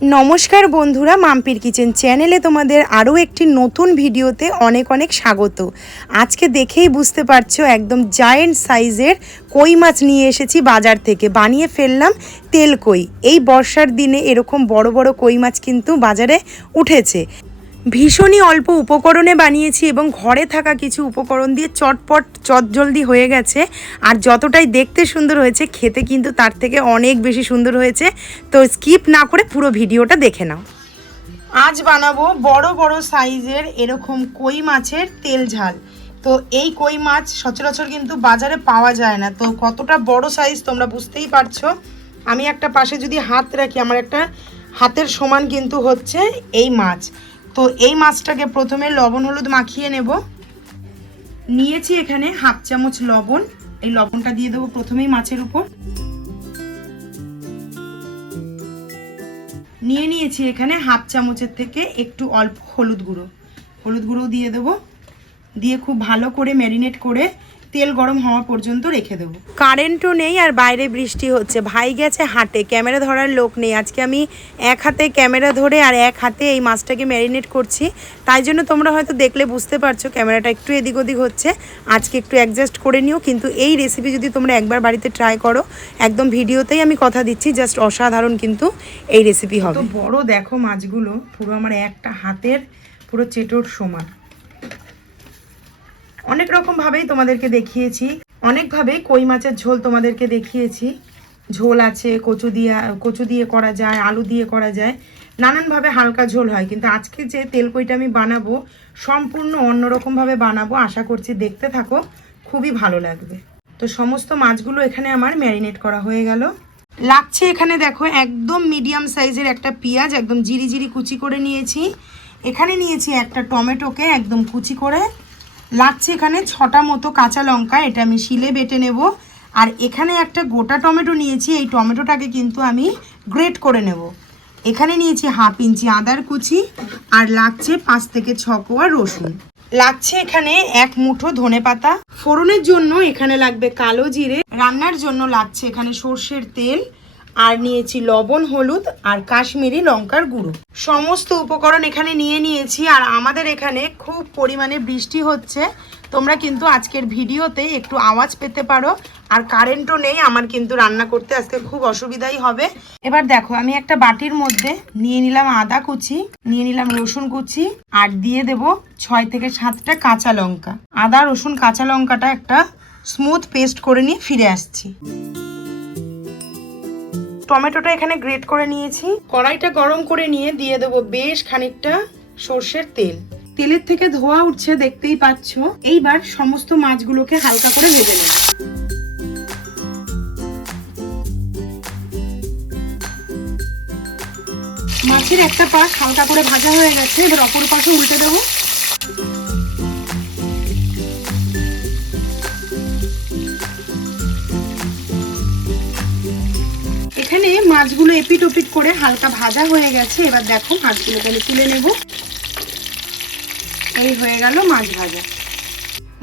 নমস্কার বন্ধুরা, মাম্পির কিচেন চ্যানেলে তোমাদের আরও একটি নতুন ভিডিওতে অনেক অনেক স্বাগত। আজকে দেখেই বুঝতে পারছ একদম জায়েন্ট সাইজের কই মাছ নিয়ে এসেছি বাজার থেকে। বানিয়ে ফেললাম তেল কই। এই বর্ষার দিনে এরকম বড় বড় কই মাছ কিন্তু বাজারে উঠেছে। ভীষণই অল্প উপকরণে বানিয়েছি এবং ঘরে থাকা কিছু উপকরণ দিয়ে চটপট, চটজলদি হয়ে গেছে। আর যতটাই দেখতে সুন্দর হয়েছে, খেতে কিন্তু তার থেকে অনেক বেশি সুন্দর হয়েছে। তো স্কিপ না করে পুরো ভিডিওটা দেখে নাও। আজ বানাবো বড় বড় সাইজের এরকম কই মাছের তেল ঝাল। তো এই কই মাছ সচরাচর কিন্তু বাজারে পাওয়া যায় না। তো কতটা বড় সাইজ তোমরা বুঝতেই পারছ। আমি একটা পাশে যদি হাত রাখি, আমার একটা হাতের সমান কিন্তু হচ্ছে এই মাছ। তো এই মাছটাকে প্রথমে লবণ, হলুদ মাখিয়ে নেব। নিয়েছি এখানে হাফ চামচ লবণ। এই লবণটা দিয়ে দেবো প্রথমেই মাছের উপর। নিয়ে নিয়েছি এখানে হাফ চামচের থেকে একটু অল্প হলুদ গুঁড়ো। হলুদ গুঁড়ো দিয়ে দেবো। দিয়ে খুব ভালো করে ম্যারিনেট করে তেল গরম হওয়া পর্যন্ত রেখে দেবো। কারেন্টও নেই আর বাইরে বৃষ্টি হচ্ছে। ভাই গেছে হাটে ক্যামেরা ধরার লোক নেই। আজকে আমি এক হাতে ক্যামেরা ধরে আর এক হাতে এই মাছটাকে ম্যারিনেট করছি। তাই জন্য তোমরা হয়তো দেখলে বুঝতে পারছ ক্যামেরাটা একটু এদিক ওদিক হচ্ছে। আজকে একটু অ্যাডজাস্ট করে নিও। কিন্তু এই রেসিপি যদি তোমরা একবার বাড়িতে ট্রাই করো একদম ভিডিওতেই আমি কথা দিচ্ছি। জাস্ট অসাধারণ কিন্তু এই রেসিপি হবে। বড় দেখো মাছগুলো। পুরো আমার একটা হাতের পুরো চেটোর সমান। অনেক রকম ভাবেই তোমাদেরকে দেখিয়েছি। অনেকভাবেই কই মাছের ঝোল তোমাদেরকে দেখিয়েছি। ঝোল আছে, কচু দিয়ে কচু দিয়ে করা যায়, আলু দিয়ে করা যায়। নানানভাবে হালকা ঝোল হয়, কিন্তু আজকে যে তেল কইটা আমি বানাবো, সম্পূর্ণ অন্যরকমভাবে বানাবো, আশা করছি দেখতে থাকো, খুবই ভালো লাগবে। তো সমস্ত মাছগুলো এখানে আমার ম্যারিনেট করা হয়ে গেল। লাগছে এখানে দেখো একদম মিডিয়াম সাইজের একটা পেঁয়াজ, একদম জিরি জিরি কুচি করে নিয়েছি। এখানে নিয়েছি একটা টমেটোকে একদম কুচি করে। লাগছে এখানে ছটা মতো কাঁচা লঙ্কা, এটা আমি শিলে বেটে নেব। আর এখানে একটা গোটা টমেটো নিয়েছি, এই টমেটোটাকে কিন্তু আমি গ্রেট করে নেব। এখানে নিয়েছি হাফ ইঞ্চি আদার কুচি, আর লাগছে পাঁচ থেকে ছ কোয়া রসুন। লাগছে এখানে এক মুঠো ধনে পাতা। ফোড়নের জন্য এখানে লাগবে কালো জিরে। রান্নার জন্য লাগছে এখানে সর্ষের তেল আর নিয়েছি লবণ, হলুদ আর কাশ্মীরি লঙ্কার গুঁড়ো। সমস্ত উপকরণ এখানে নিয়ে নিয়েছি আর আমাদের এখানে খুব পরিমাণে বৃষ্টি হচ্ছে। তোমরা কিন্তু আজকের ভিডিওতে একটু আওয়াজ পেতে পারো আর কারেন্টও নেই, আমার কিন্তু রান্না করতে আজকে খুব অসুবিধাই হবে। এবার দেখো, আমি একটা বাটির মধ্যে নিয়ে নিলাম আদা কুচি, নিয়ে নিলাম রসুন কুচি আর দিয়ে দেব ছয় থেকে সাতটা কাঁচা লঙ্কা। আদা, রসুন, কাঁচা লঙ্কাটা একটা স্মুথ পেস্ট করে নিয়ে ফিরে আসছি। টমেটোটা এখানে গ্রেট করে নিয়েছি। কড়াইটা গরম করে নিয়ে দিয়ে দেবো বেশ খানিকটা সর্ষের তেল। তেলের থেকে ধোয়া উঠছে, দেখতেই পাচ্ছ। এইবার সমস্ত মাছগুলোকে হালকা করে ভেজে নেব। মাছের একটা পাশ হালকা করে ভাজা হয়ে গেছে। এবার অপর পাশে উল্টে দেবো। মাছগুলো এপিট ওপিট করে হালকা ভাজা হয়ে গেছে। এবার দেখো মাছগুলো এখানে তুলে নেব। এই হয়ে গেল মাছ ভাজা।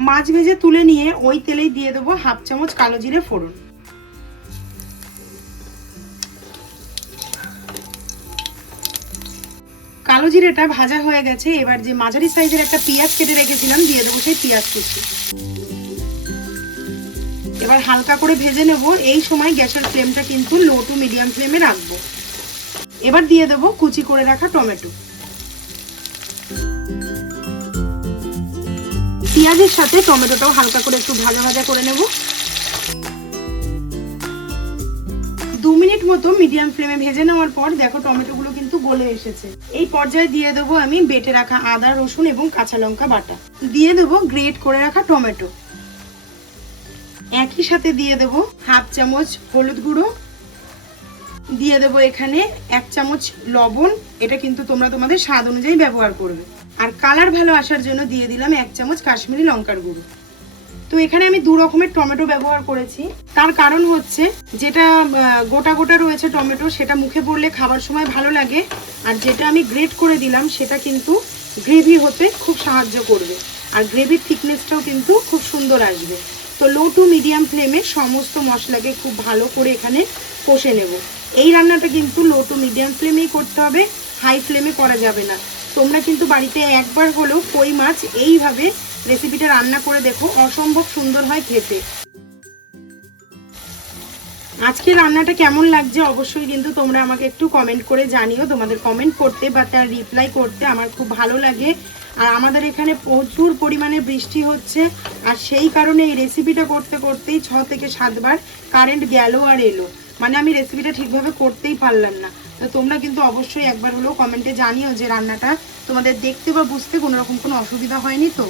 মাছ ভেজে তুলে নিয়ে ওই তেলেই দিয়ে দেবো হাফ চামচ কালো জিরে ফোড়ন। কালো জিরেটা ভাজা হয়ে গেছে। এবার যে মাঝারি সাইজের একটা পেঁয়াজ কেটে রেখেছিলাম, দিয়ে দেবো সেই পেঁয়াজ কুচি। এবার হালকা করে ভেজে নেব। এই সময় গ্যাসের ফ্লেমটা কিন্তু লো টু মিডিয়াম ফ্লেমে রাখব। এবার দিয়ে দেব কুচি করে রাখা টমেটো। পেঁয়াজের সাথে টমেটোটাও হালকা করে একটু ভাজা ভাজা করে নেব। দু মিনিট মতো মিডিয়াম ফ্লেমে ভেজে নেওয়ার পর দেখো টমেটোগুলো কিন্তু গলে এসেছে। এই পর্যায়ে দিয়ে দেবো আমি বেটে রাখা আদা, রসুন এবং কাঁচা লঙ্কা বাটা। দিয়ে দেবো গ্রেট করে রাখা টমেটো। একই সাথে দিয়ে দেব হাফ চামচ হলুদ গুঁড়ো। দিয়ে দেব এখানে এক চামচ লবণ। এটা কিন্তু তোমরা তোমাদের স্বাদ অনুযায়ী ব্যবহার করবে। আর কালার ভালো আসার জন্য দিয়ে দিলাম এক চামচ কাশ্মীরি লঙ্কার গুঁড়ো। তো এখানে আমি দু রকমের টমেটো ব্যবহার করেছি। তার কারণ হচ্ছে যেটা গোটা গোটা রয়েছে টমেটো, সেটা মুখে পড়লে খাবার সময় ভালো লাগে। আর যেটা আমি গ্রেট করে দিলাম, সেটা কিন্তু গ্রেভি হতে খুব সাহায্য করবে। আর গ্রেভির থিকনেসটাও কিন্তু খুব সুন্দর আসবে। তো লো টু মিডিয়াম ফ্লেমে সমস্ত মশলাকে খুব ভালো করে এখানে কষে নেব। এই রান্নাটা কিন্তু লো টু মিডিয়াম ফ্লেমেই করতে হবে হাই ফ্লেমে করা যাবে না। তোমরা কিন্তু বাড়িতে একবার হলেও কই মাছ এইভাবে রেসিপিটা রান্না করে দেখো, অসম্ভব সুন্দর হয় খেতে। আজকে রান্নাটা কেমন লাগছে অবশ্যই কিন্তু তোমরা আমাকে একটু কমেন্ট করে জানিও। তোমাদের কমেন্ট করতে বা তার রিপ্লাই করতে আমার খুব ভালো লাগে। আর আমাদের এখানে প্রচুর পরিমাণে বৃষ্টি হচ্ছে। আর সেই কারণে এই রেসিপিটা করতে করতেই ছ থেকে সাতবার কারেন্ট গেল আর এলো। মানে আমি রেসিপিটা ঠিকভাবে করতেই পারলাম না। তো তোমরা কিন্তু অবশ্যই একবার হলেও কমেন্টে জানিও যে রান্নাটা তোমাদের দেখতে বা বুঝতে কোনো রকম কোনো অসুবিধা হয়নি তো।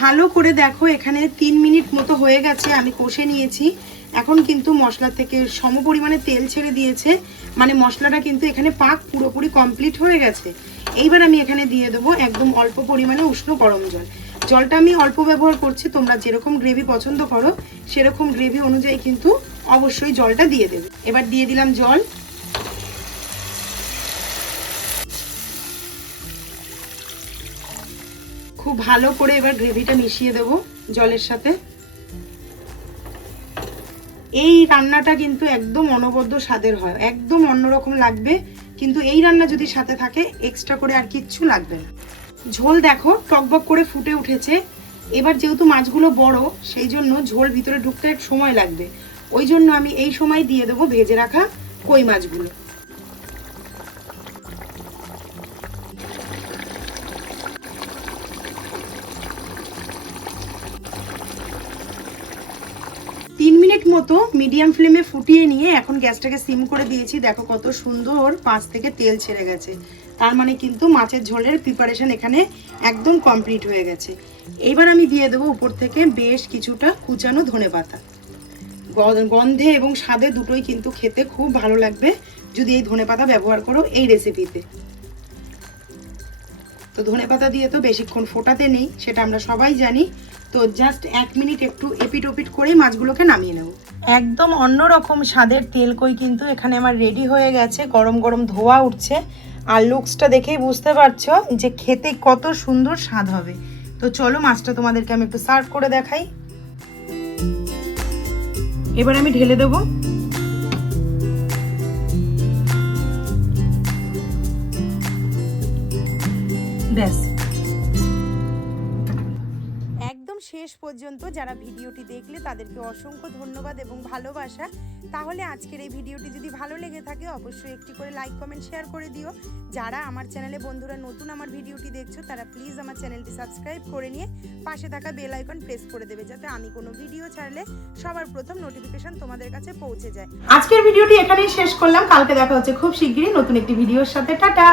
ভালো করে দেখো, এখানে তিন মিনিট মতো হয়ে গেছে, আমি কষে নিয়েছি। এখন কিন্তু মশলা থেকে সম পরিমাণে তেল ছেড়ে দিয়েছে। মানে মশলাটা কিন্তু এখানে পাক পুরোপুরি কমপ্লিট হয়ে গেছে। এইবার আমি এখানে দিয়ে দেবো একদম অল্প পরিমাণে উষ্ণ গরম জল। জলটা আমি অল্প ব্যবহার করছি, তোমরা যেরকম গ্রেভি পছন্দ করো, সেরকম গ্রেভি অনুযায়ী কিন্তু অবশ্যই জলটা দিয়ে দেবে। এবার দিয়ে দিলাম জল। খুব ভালো করে এবার গ্রেভিটা মিশিয়ে দেবো জলের সাথে। এই রান্নাটা কিন্তু একদম অনবদ্য স্বাদের হয়, একদম অন্যরকম লাগবে, কিন্তু এই রান্না যদি সাথে থাকে এক্সট্রা করে আর কিচ্ছু লাগবে না। ঝোল দেখো, টকবক করে ফুটে উঠেছে। এবার যেহেতু মাছগুলো বড়, সেই জন্য ঝোল ভিতরে ঢুকতে সময় লাগবে। ওই জন্য আমি এই সময় দিয়ে দেবো ভেজে রাখা কই মাছগুলো। মতো মিডিয়াম ফ্লেমে ফুটিয়ে নিয়ে এখন গ্যাসটাকে সিম করে দিয়েছি। দেখো কত সুন্দর পাঁচ থেকে তেল ছেড়ে গেছে। তার মানে কিন্তু মাছের ঝোলের প্রিপারেশন এখানে একদম কমপ্লিট হয়ে গেছে। এইবার আমি দিয়ে দেবো উপর থেকে বেশ কিছুটা কুচানো ধনে পাতা। গন্ধে এবং স্বাদে দুটোই কিন্তু খেতে খুব ভালো লাগবে। যদি এই ধনে পাতা ব্যবহার করো এই রেসিপিতে তো ধনে পাতা দিয়ে তো বেশিক্ষণ ফোটাতে নেই, সেটা আমরা সবাই জানি। তো জাস্ট এক মিনিট একটু এপিট ওপিট করে মাছগুলোকে নামিয়ে নেব। একদম অন্যরকম স্বাদের তেল কই কিন্তু এখানে আমার রেডি হয়ে গেছে, গরম গরম ধোয়া উঠছে। আর লুকসটা দেখেই বুঝতে পারছ যে খেতে কত সুন্দর স্বাদ হবে। তো চলো মাছটা তোমাদেরকে আমি একটু সার্ভ করে দেখাই। এবার আমি ঢেলে দেবো। ব্যাস। শেষ পর্যন্ত যারা ভিডিওটি দেখলে তাদেরকে অসংখ্য ধন্যবাদ এবং ভালোবাসা। তাহলে আজকের এই ভিডিওটি যদি ভালো লেগে থাকে, অবশ্যই একটি করে লাইক, কমেন্ট, শেয়ার করে দিও। যারা আমার চ্যানেলে বন্ধুরা নতুন আমার ভিডিওটি দেখছ, তারা প্লিজ আমার চ্যানেলটি সাবস্ক্রাইব করে নিয়ে পাশে থাকা বেল আইকন প্রেস করে দেবে, যাতে আমি কোনো ভিডিও ছাড়লে সবার প্রথম নোটিফিকেশন তোমাদের কাছে পৌঁছে যায়। আজকের ভিডিওটি এখানেই শেষ করলাম। কালকে দেখা হচ্ছে খুব শিগগিরই নতুন একটি ভিডিওর সাথে। টাটা!